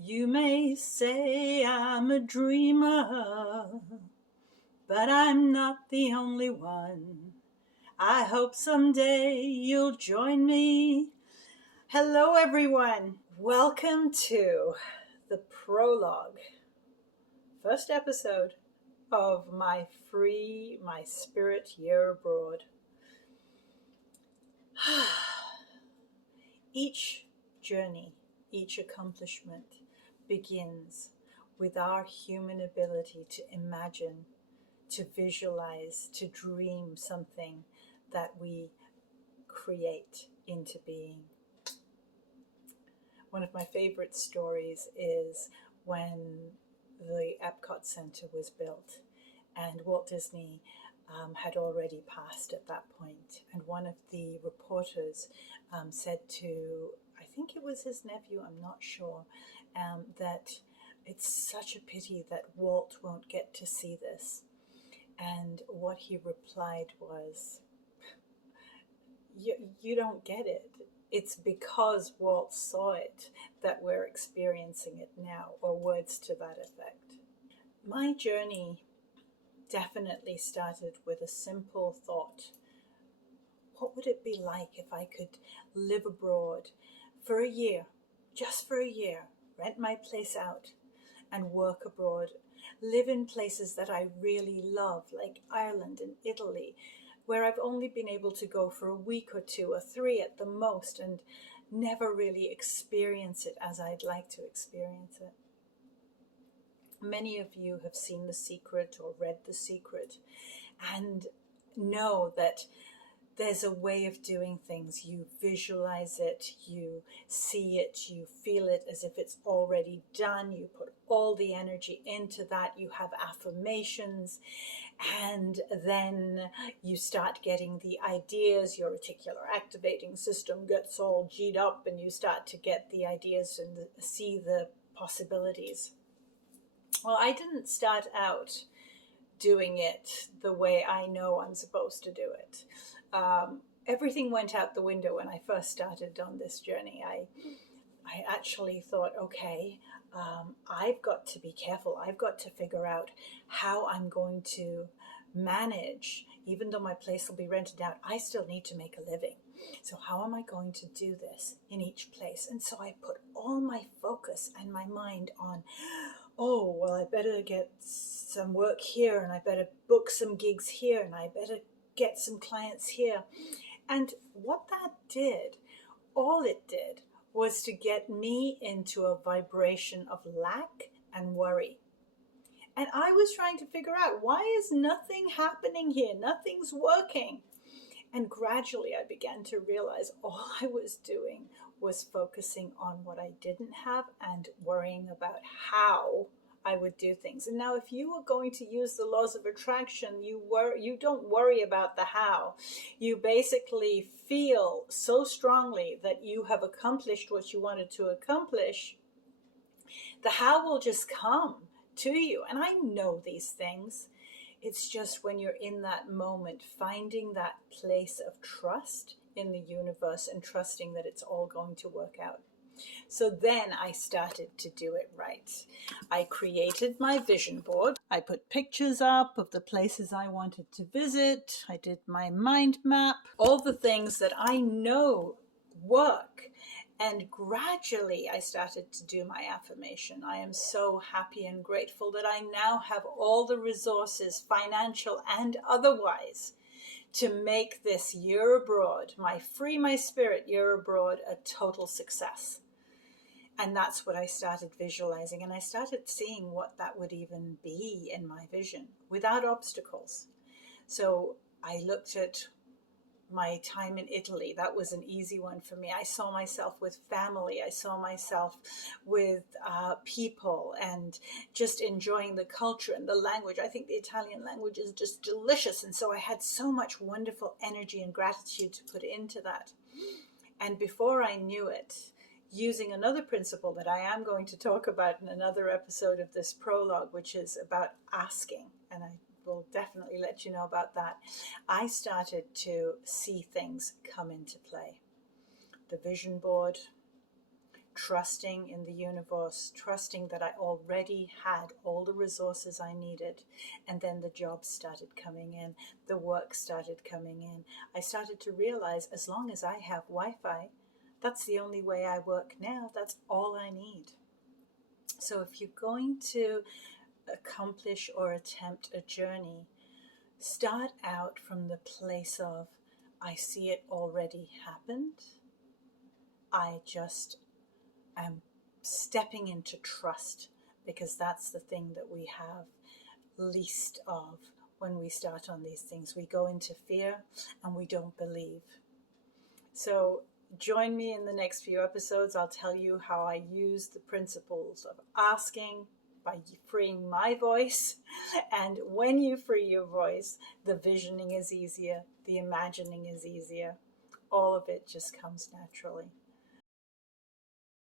You may say I'm a dreamer, but I'm not the only one. I hope someday you'll join me. Hello, everyone. Welcome to the prologue, first episode of my Free My Spirit Year Abroad. Each journey, each accomplishment begins with our human ability to imagine, to visualize, to dream something that we create into being. One of my favorite stories is when the Epcot Center was built and Walt Disney had already passed at that point. And one of the reporters said to, I think it was his nephew, I'm not sure, that it's such a pity that Walt won't get to see this. And what he replied was, you don't get it. It's because Walt saw it that we're experiencing it now, or words to that effect. My journey definitely started with a simple thought. What would it be like if I could live abroad for a year, just for a year, rent my place out and work abroad, live in places that I really love, like Ireland and Italy, where I've only been able to go for a week or two or three at the most and never really experience it as I'd like to experience it. Many of you have seen The Secret or read The Secret and know that there's a way of doing things. You visualize it, you see it, you feel it as if it's already done. You put all the energy into that. You have affirmations, and then you start getting the ideas. Your reticular activating system gets all G'd up, and you start to get the ideas and see the possibilities. Well, I didn't start out doing it the way I know I'm supposed to do it. Everything went out the window when I first started on this journey. I actually thought, okay, I've got to be careful. I've got to figure out how I'm going to manage. Even though my place will be rented out, I still need to make a living. So how am I going to do this in each place? And so I put all my focus and my mind on, oh, well, I better get some work here, and I better book some gigs here, and I better get some clients here. And what that did, all it did, was to get me into a vibration of lack and worry. And I was trying to figure out, why is nothing happening here? Nothing's working. And gradually I began to realize all I was doing was focusing on what I didn't have and worrying about how I would do things. And now if you are going to use the laws of attraction, you don't worry about the how. You basically feel so strongly that you have accomplished what you wanted to accomplish. The how will just come to you. And I know these things. It's just when you're in that moment, finding that place of trust in the universe and trusting that it's all going to work out. So then I started to do it right. I created my vision board. I put pictures up of the places I wanted to visit. I did my mind map, all the things that I know work. And gradually I started to do my affirmation. I am so happy and grateful that I now have all the resources, financial and otherwise, to make this year abroad, my Free My Spirit year abroad, a total success. And that's what I started visualizing. And I started seeing what that would even be in my vision without obstacles. So I looked at my time in Italy. That was an easy one for me. I saw myself with family. I saw myself with people and just enjoying the culture and the language. I think the Italian language is just delicious. And so I had so much wonderful energy and gratitude to put into that. And before I knew it, using another principle that I am going to talk about in another episode of this prologue, which is about asking, and I will definitely let you know about that, I started to see things come into play. The vision board, trusting in the universe, trusting that I already had all the resources I needed. And then the jobs started coming in, the work started coming in. I started to realize as long as I have Wi-Fi, that's the only way I work now. That's all I need. So if you're going to accomplish or attempt a journey, start out from the place of, I see it already happened. I just am stepping into trust, because that's the thing that we have least of when we start on these things. We go into fear and we don't believe. So join me in the next few episodes. I'll tell you how I use the principles of asking by freeing my voice. And when you free your voice, the visioning is easier, the imagining is easier. All of it just comes naturally.